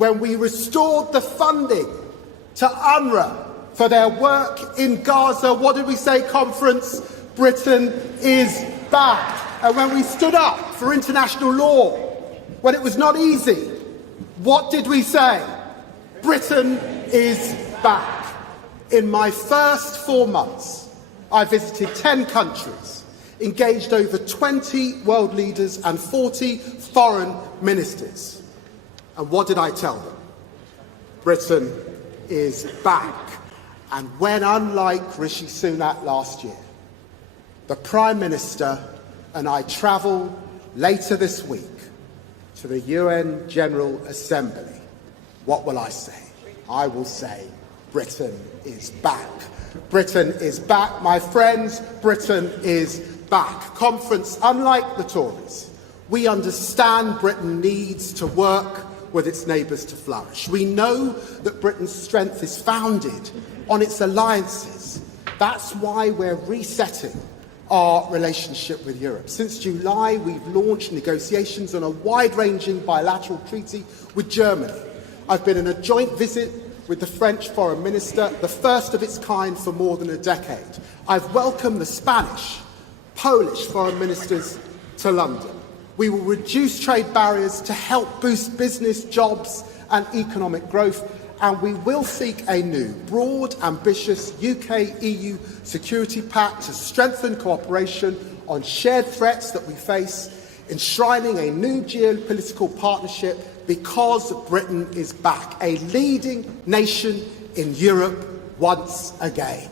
when we restored the funding to UNRWA for their work in Gaza. What did we say, conference? Britain is back. And when we stood up for international law, when it was not easy, what did we say? Britain is back. In my first 4 months, I visited 10 countries, engaged over 20 world leaders and 40 foreign ministers. And what did I tell them? Britain is back. And when, unlike Rishi Sunak last year, the Prime Minister and I travel later this week to the UN General Assembly, what will I say? I will say, Britain is back. Britain is back, my friends. Britain is back. Conference, unlike the Tories, we understand Britain needs to work with its neighbours to flourish. We know that Britain's strength is founded on its alliances. That's why we're resetting our relationship with Europe. Since July, we've launched negotiations on a wide-ranging bilateral treaty with Germany. I've been on a joint visit with the French Foreign Minister, the first of its kind for more than a decade. I've welcomed the Spanish, Polish Foreign Ministers to London. We will reduce trade barriers to help boost business, jobs and economic growth, and we will seek a new, broad, ambitious UK-EU security pact to strengthen cooperation on shared threats that we face, enshrining a new geopolitical partnership because Britain is back, a leading nation in Europe once again.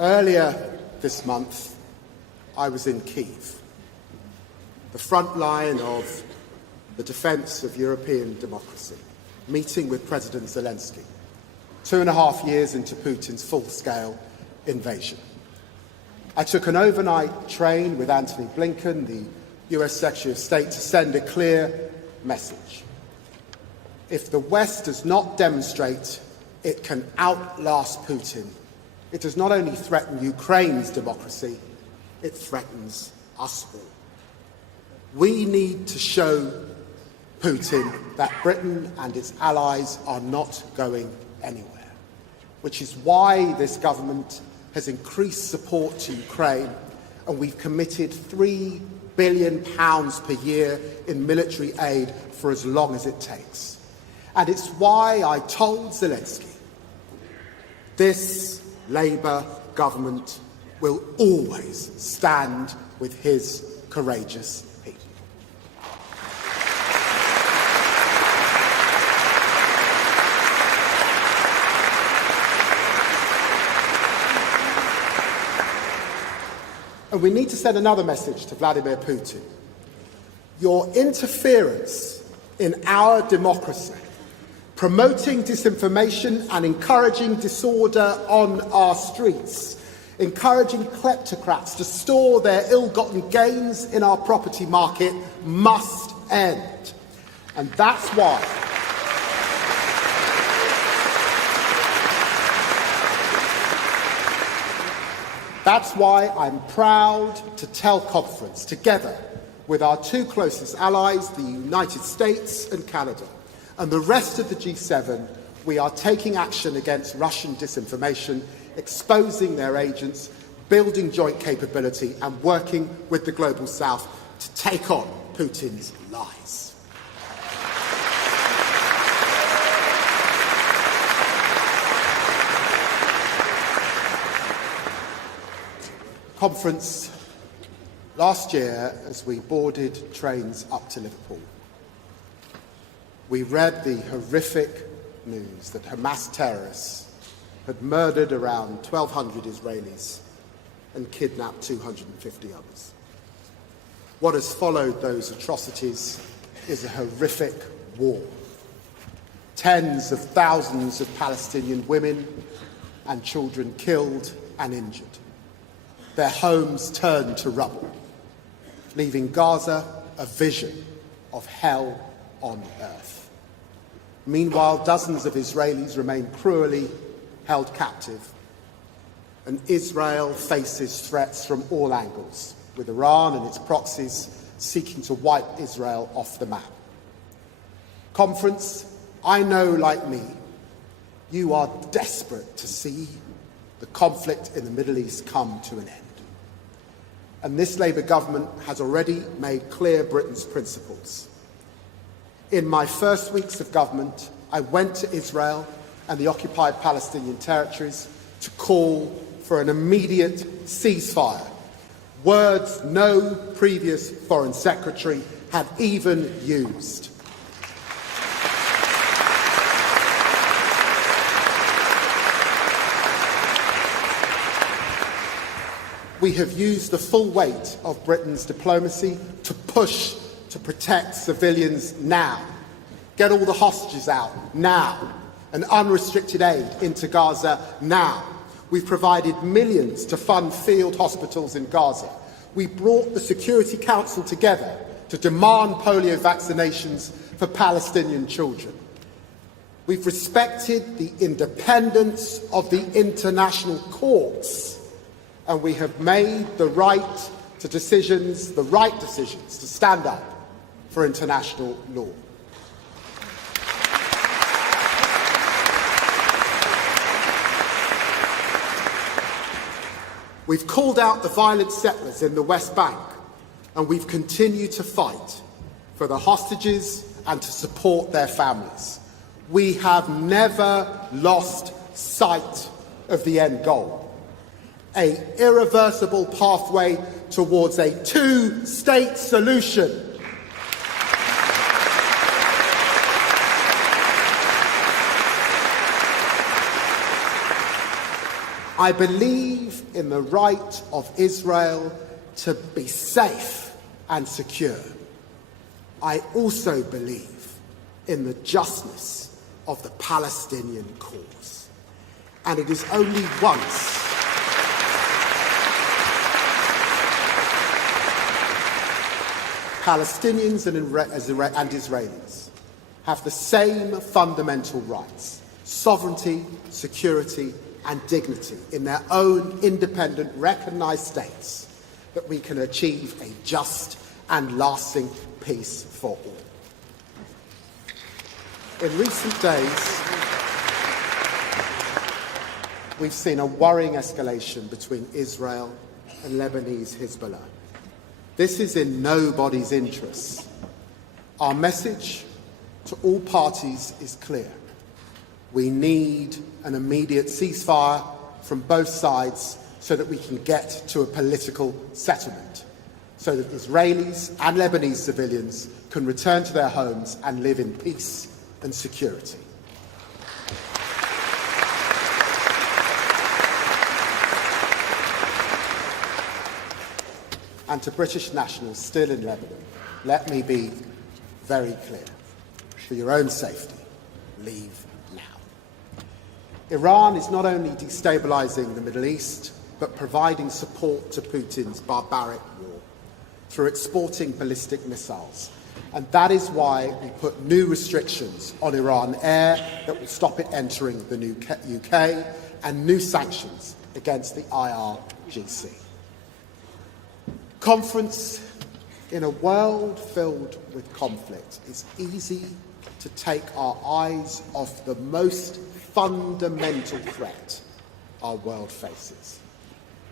Earlier this month, I was in Kyiv, the front line of the defence of European democracy, meeting with President Zelensky, 2.5 years into Putin's full-scale invasion. I took an overnight train with Antony Blinken, the US Secretary of State, to send a clear message. If the West does not demonstrate it can outlast Putin, it does not only threaten Ukraine's democracy, it threatens us all. We need to show Putin that Britain and its allies are not going anywhere, which is why this government has increased support to Ukraine, and we've committed £3 billion per year in military aid for as long as it takes. And it's why I told Zelensky this Labour government will always stand with his courageous people. And we need to send another message to Vladimir Putin. Your interference in our democracy, promoting disinformation and encouraging disorder on our streets, encouraging kleptocrats to store their ill-gotten gains in our property market, must end. And that's why I'm proud to tell Conference, together with our two closest allies, the United States and Canada, and the rest of the G7, we are taking action against Russian disinformation, exposing their agents, building joint capability, and working with the Global South to take on Putin's lies. Conference, last year, as we boarded trains up to Liverpool, we read the horrific news that Hamas terrorists had murdered around 1,200 Israelis and kidnapped 250 others. What has followed those atrocities is a horrific war. Tens of thousands of Palestinian women and children killed and injured. Their homes turned to rubble, leaving Gaza a vision of hell on earth. Meanwhile, dozens of Israelis remain cruelly held captive, and Israel faces threats from all angles, with Iran and its proxies seeking to wipe Israel off the map. Conference, I know, like me, you are desperate to see the conflict in the Middle East come to an end. And this Labour government has already made clear Britain's principles. In my first weeks of government, I went to Israel and the occupied Palestinian territories to call for an immediate ceasefire, words no previous Foreign Secretary had even used. We have used the full weight of Britain's diplomacy to push to protect civilians now, get all the hostages out now, and unrestricted aid into Gaza now. We've provided millions to fund field hospitals in Gaza. We brought the Security Council together to demand polio vaccinations for Palestinian children. We've respected the independence of the international courts, and we have made the right decisions to stand up for international law. We've called out the violent settlers in the West Bank, and we've continued to fight for the hostages and to support their families. We have never lost sight of the end goal: an irreversible pathway towards a two-state solution. I believe in the right of Israel to be safe and secure. I also believe in the justness of the Palestinian cause. And it is only once Palestinians and Israelis have the same fundamental rights: sovereignty, security, and dignity in their own independent, recognised states, that we can achieve a just and lasting peace for all. In recent days, we've seen a worrying escalation between Israel and Lebanese Hezbollah. This is in nobody's interests. Our message to all parties is clear. We need an immediate ceasefire from both sides so that we can get to a political settlement, so that Israelis and Lebanese civilians can return to their homes and live in peace and security. And to British nationals still in Lebanon, let me be very clear. For your own safety, leave now. Iran is not only destabilising the Middle East, but providing support to Putin's barbaric war through exporting ballistic missiles. And that is why we put new restrictions on Iran Air that will stop it entering the new UK, and new sanctions against the IRGC. Conference, in a world filled with conflict, it's easy to take our eyes off the most fundamental threat our world faces: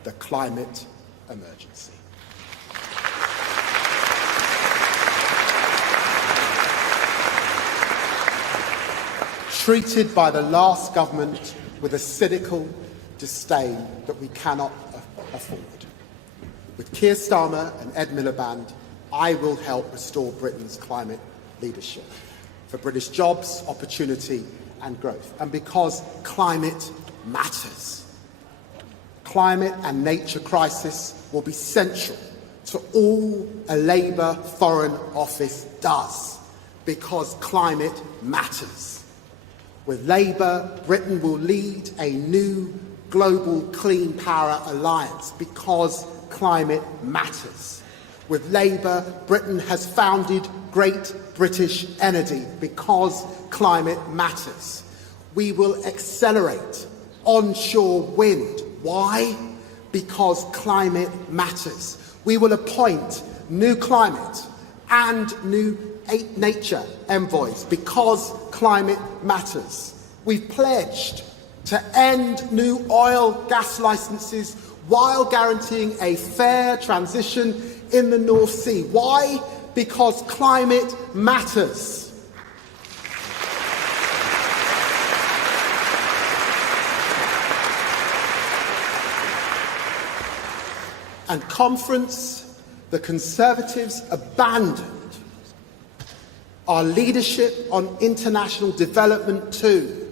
the climate emergency. Treated by the last government with a cynical disdain that we cannot afford. With Keir Starmer and Ed Miliband, I will help restore Britain's climate leadership for British jobs, opportunity and growth. And because climate matters. Climate and nature crisis will be central to all a Labour Foreign Office does, because climate matters. With Labour, Britain will lead a new global clean power alliance because climate matters. With Labour, Britain has founded Great British Energy because climate matters. We will accelerate onshore wind. Why? Because climate matters. We will appoint new climate and new nature envoys because climate matters. We've pledged to end new oil gas licenses while guaranteeing a fair transition in the North Sea. Why? Because climate matters. And conference, the Conservatives abandoned our leadership on international development too.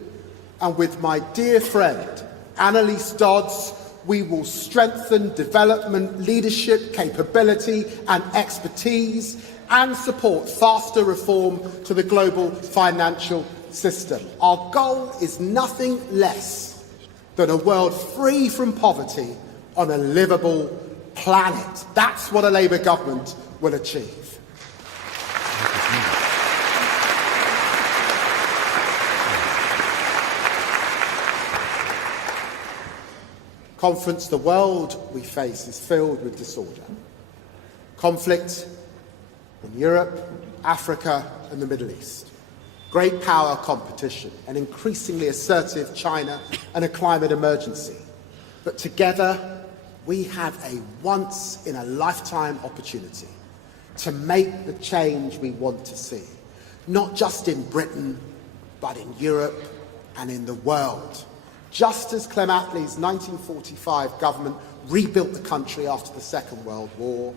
And with my dear friend, Annalise Dodds, we will strengthen development, leadership, capability and expertise and support faster reform to the global financial system. Our goal is nothing less than a world free from poverty on a livable planet. That's what a Labour government will achieve. Conference, the world we face is filled with disorder. Conflict in Europe, Africa and the Middle East. Great power competition, an increasingly assertive China and a climate emergency. But together we have a once-in-a-lifetime opportunity to make the change we want to see, not just in Britain, but in Europe and in the world. Just as Clem Attlee's 1945 government rebuilt the country after the Second World War,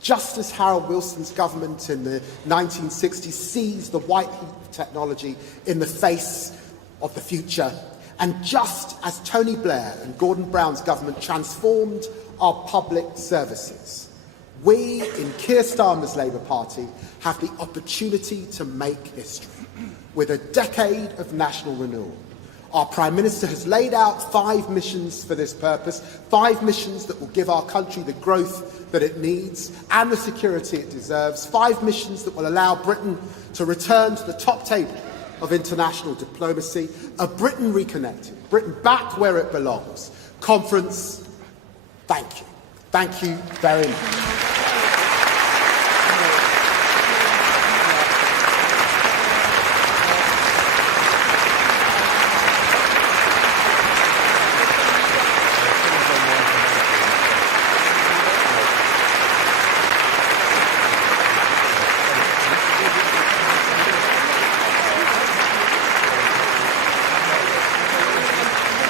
just as Harold Wilson's government in the 1960s seized the white heat of technology in the face of the future, and just as Tony Blair and Gordon Brown's government transformed our public services, we in Keir Starmer's Labour Party have the opportunity to make history with a decade of national renewal. Our Prime Minister has laid out 5 missions for this purpose, 5 missions that will give our country the growth that it needs and the security it deserves, 5 missions that will allow Britain to return to the top table of international diplomacy, a Britain reconnected, Britain back where it belongs. Conference, thank you. Thank you very much.